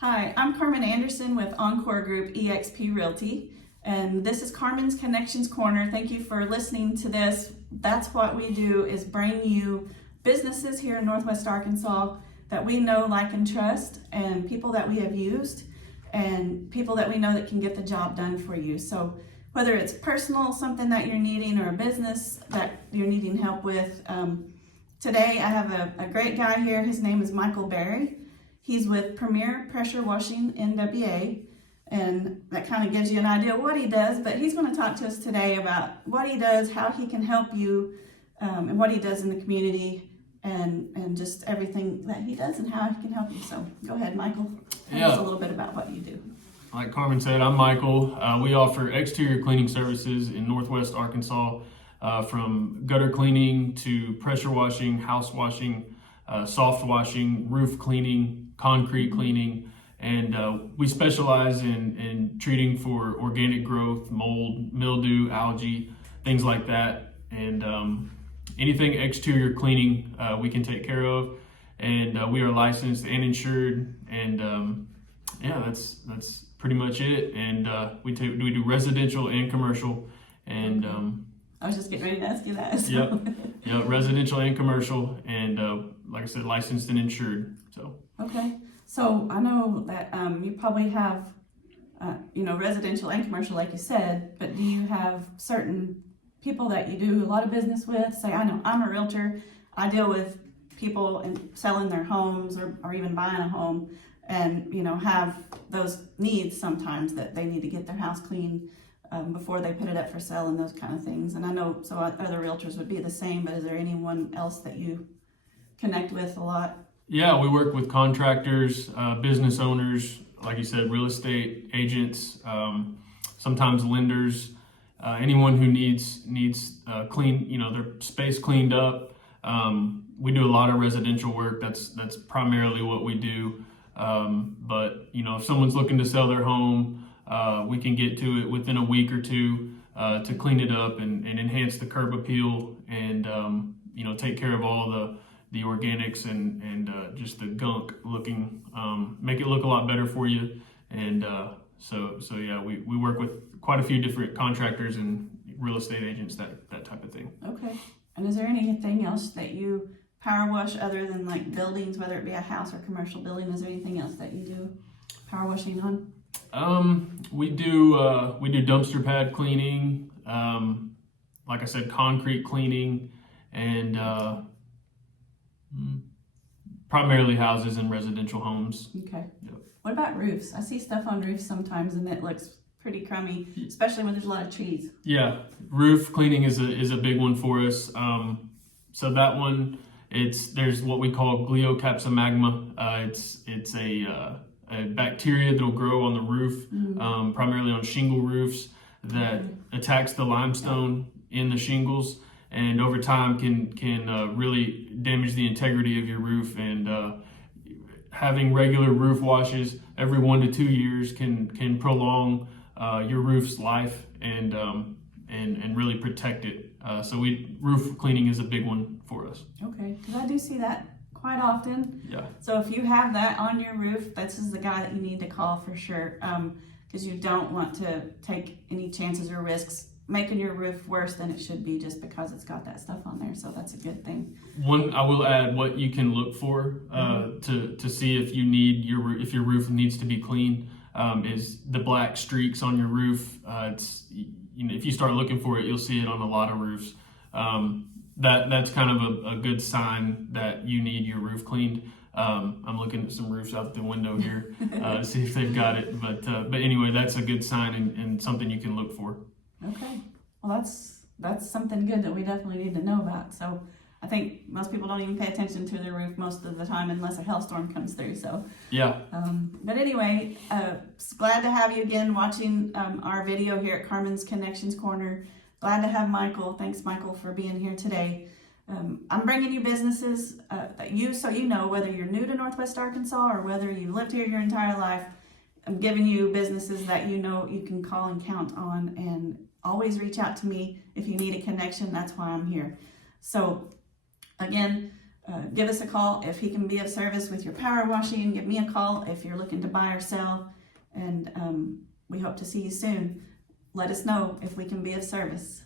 Hi, I'm Carmen Anderson with Encore Group eXp Realty, and this is Carmen's Connections Corner. Thank you for listening to this. That's what we do, is bring you businesses here in Northwest Arkansas that we know, like, and trust, and people that we have used, and people that we know that can get the job done for you. So whether it's personal, something that you're needing, or a business that you're needing help with, today I have a great guy here. His name is Michael Berry. He's with Premier Pressure Washing NWA, and that kind of gives you an idea of what he does, but he's going to talk to us today about what he does, how he can help you, and what he does in the community, and just everything that he does and how he can help you. So go ahead, Michael. Tell us a little bit about what you do. Like Carmen said, I'm Michael. We offer exterior cleaning services in Northwest Arkansas, from gutter cleaning to pressure washing, house washing, soft washing, roof cleaning, concrete cleaning, and we specialize in treating for organic growth, mold, mildew, algae, things like that, and anything exterior cleaning we can take care of, and we are licensed and insured, and yeah, that's pretty much it. And we do residential and commercial, and I was just getting ready to ask you that. So. Yep, residential and commercial, and like I said, licensed and insured. So. Okay, so I know that you probably have, residential and commercial, like you said, but do you have certain people that you do a lot of business with? Say, I know I'm a realtor. I deal with people and selling their homes or even buying a home, and have those needs sometimes that they need to get their house clean before they put it up for sale and those kind of things. And I know other realtors would be the same, but is there anyone else that you connect with a lot? Yeah, we work with contractors, business owners, like you said, real estate agents, sometimes lenders, anyone who needs clean, their space cleaned up. We do a lot of residential work. That's primarily what we do. But if someone's looking to sell their home, we can get to it within a week or two to clean it up and enhance the curb appeal, and take care of all the organics and just the gunk looking, make it look a lot better for you. And so yeah, we work with quite a few different contractors and real estate agents, that type of thing. Okay. And is there anything else that you power wash other than like buildings, whether it be a house or commercial building? Is there anything else that you do power washing on? We do dumpster pad cleaning, like I said, concrete cleaning, and primarily houses and residential homes. Okay. Yep. What about roofs? I see stuff on roofs sometimes and it looks pretty crummy, especially when there's a lot of trees. Yeah, roof cleaning is a big one for us. So that one, there's what we call Gliocapsomagma. It's a bacteria that'll grow on the roof, primarily on shingle roofs, that attacks the limestone in the shingles, and over time can really damage the integrity of your roof. And having regular roof washes every 1 to 2 years can prolong your roof's life and really protect it. So roof cleaning is a big one for us. Okay, because I do see that quite often. Yeah. So if you have that on your roof, this is the guy that you need to call for sure, because you don't want to take any chances or risks making your roof worse than it should be just because it's got that stuff on there. So that's a good thing. One, I will add what you can look for to see if if your roof needs to be clean, is the black streaks on your roof. If you start looking for it, you'll see it on a lot of roofs. That's kind of a good sign that you need your roof cleaned. I'm looking at some roofs out the window here to see if they've got it. But anyway, that's a good sign and something you can look for. Okay. Well, that's something good that we definitely need to know about. So I think most people don't even pay attention to their roof most of the time unless a hailstorm comes through. So yeah. But anyway, glad to have you again watching our video here at Carmen's Connections Corner. Glad to have Michael. Thanks, Michael, for being here today. I'm bringing you businesses so you know whether you're new to Northwest Arkansas or whether you lived here your entire life. I'm giving you businesses that you can call and count on, and always reach out to me if you need a connection. That's why I'm here. So again, give us a call if he can be of service with your power washing. Give me a call if you're looking to buy or sell. And we hope to see you soon. Let us know if we can be of service.